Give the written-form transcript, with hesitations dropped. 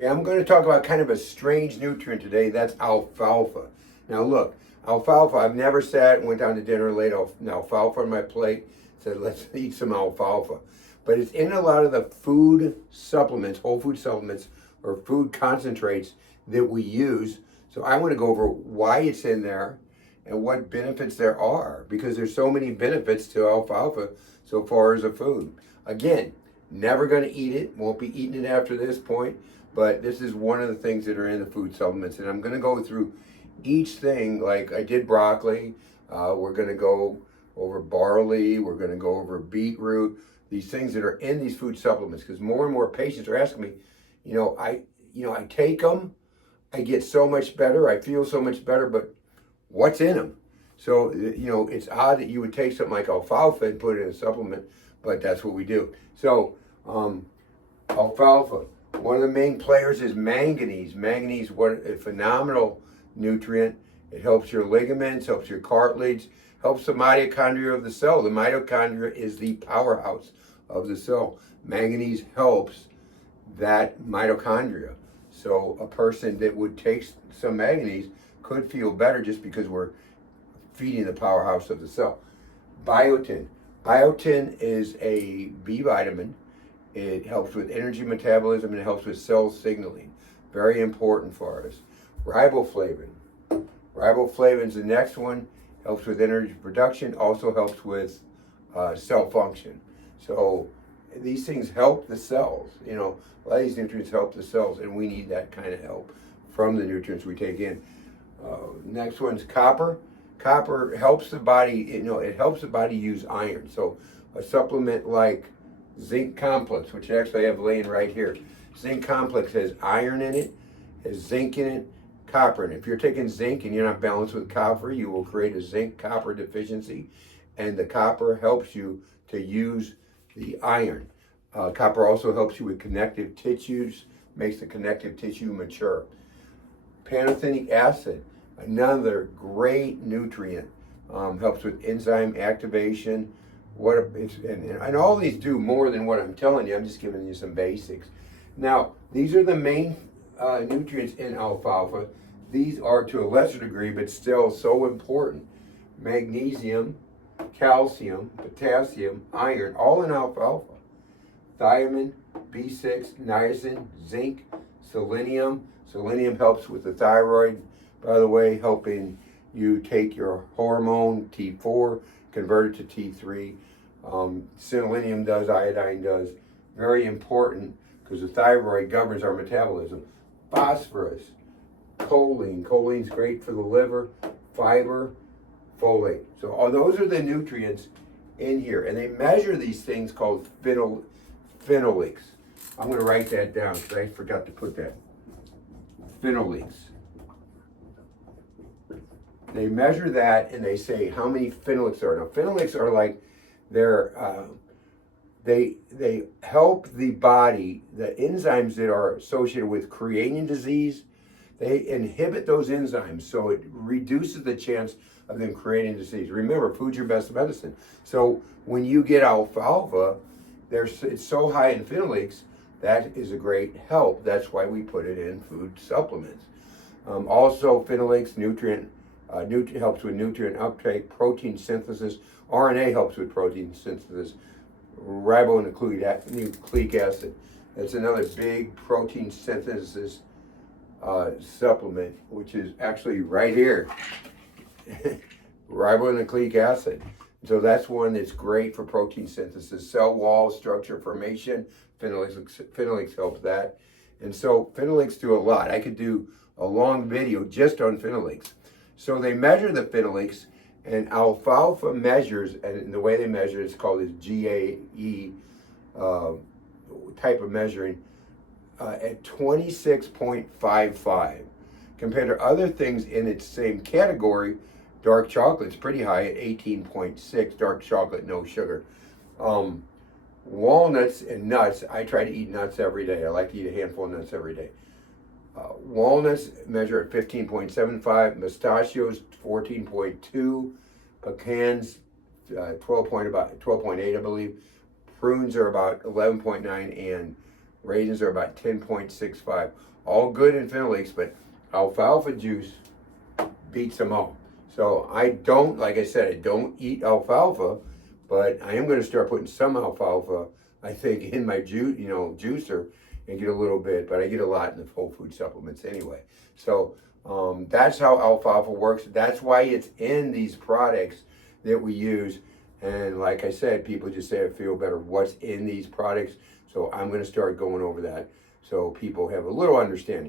Yeah, I'm going to talk about kind of a strange nutrient today. That's alfalfa. Now, look, alfalfa, I've never sat and went down to dinner, laid alfalfa on my plate, said, let's eat some alfalfa. But it's in a lot of the food supplements, whole food supplements, or food concentrates that we use. So I want to go over why it's in there and what benefits there are, because there's so many benefits to alfalfa so far as a food. Again, never going to eat it, won't be eating it after this point. But this is one of the things that are in the food supplements. And I'm going to go through each thing like I did broccoli. We're going to go over barley. We're going to go over beetroot. These things that are in these food supplements. Because more and more patients are asking me, I take them. I get so much better. I feel so much better. But what's in them? So, it's odd that you would take something like alfalfa and put it in a supplement. But that's what we do. So, alfalfa. One of the main players is manganese. Manganese, what a phenomenal nutrient. It helps your ligaments, helps your cartilage, helps the mitochondria of the cell. The mitochondria is the powerhouse of the cell. Manganese helps that mitochondria. So a person that would take some manganese could feel better just because we're feeding the powerhouse of the cell. Biotin. Biotin is a B vitamin. It helps with energy metabolism and it helps with cell signaling. Very important for us. Riboflavin. Riboflavin is the next one. Helps with energy production. Also helps with cell function. So these things help the cells. A lot of these nutrients help the cells, and we need that kind of help from the nutrients we take in. Next one's copper. Copper helps the body. It helps the body use iron. So a supplement like zinc complex, which actually I have laying right here. Zinc complex has iron in it, has zinc in it, copper in it. If you're taking zinc and you're not balanced with copper, you will create a zinc copper deficiency, and the copper helps you to use the iron. Copper also helps you with connective tissues, makes the connective tissue mature. Pantothenic acid, another great nutrient, helps with enzyme activation. And all these do more than what I'm telling you. I'm just giving you some basics. Now, these are the main nutrients in alfalfa. These are to a lesser degree, but still so important. Magnesium, calcium, potassium, iron, all in alfalfa. Thiamine, B6, niacin, zinc, selenium. Selenium helps with the thyroid, by the way, helping you take your hormone T4, convert it to T3. Selenium does, iodine does. Very important because the thyroid governs our metabolism. Phosphorus, choline. Choline's great for the liver. Fiber, folate. So all those are the nutrients in here. And they measure these things called phenolics. I'm going to write that down because I forgot to put that. Phenolics. They measure that and they say how many phenolics there are. Now, phenolics are like they help the body, the enzymes that are associated with creating disease, they inhibit those enzymes, so it reduces the chance of them creating disease. Remember, food's your best medicine. So when you get alfalfa, it's so high in phenolics, that is a great help. That's why we put it in food supplements. Also, phenolics, helps with nutrient uptake, protein synthesis. RNA helps with protein synthesis. Ribonucleic acid. That's another big protein synthesis supplement, which is actually right here. Ribonucleic acid. So that's one that's great for protein synthesis, cell wall structure formation. Phenolics help that. And so phenolics do a lot. I could do a long video just on phenolics. So they measure the phenolics, and alfalfa measures, and the way they measure it's called is GAE type of measuring, at 26.55. Compared to other things in its same category, dark chocolate's pretty high at 18.6, dark chocolate, no sugar. Walnuts and nuts, I try to eat nuts every day. I like to eat a handful of nuts every day. Walnuts measure at 15.75, pistachios 14.2, pecans 12.8, I believe. Prunes are about 11.9, and raisins are about 10.65. all good in phenolics, but alfalfa juice beats them all. So I don't, like I said, I don't eat alfalfa, but I am going to start putting some alfalfa, I think, in my juicer and get a little bit, but I get a lot in the whole food supplements anyway. So that's how alfalfa works. That's why it's in these products that we use. And like I said, people just say I feel better. What's in these products? So I'm going to start going over that so people have a little understanding.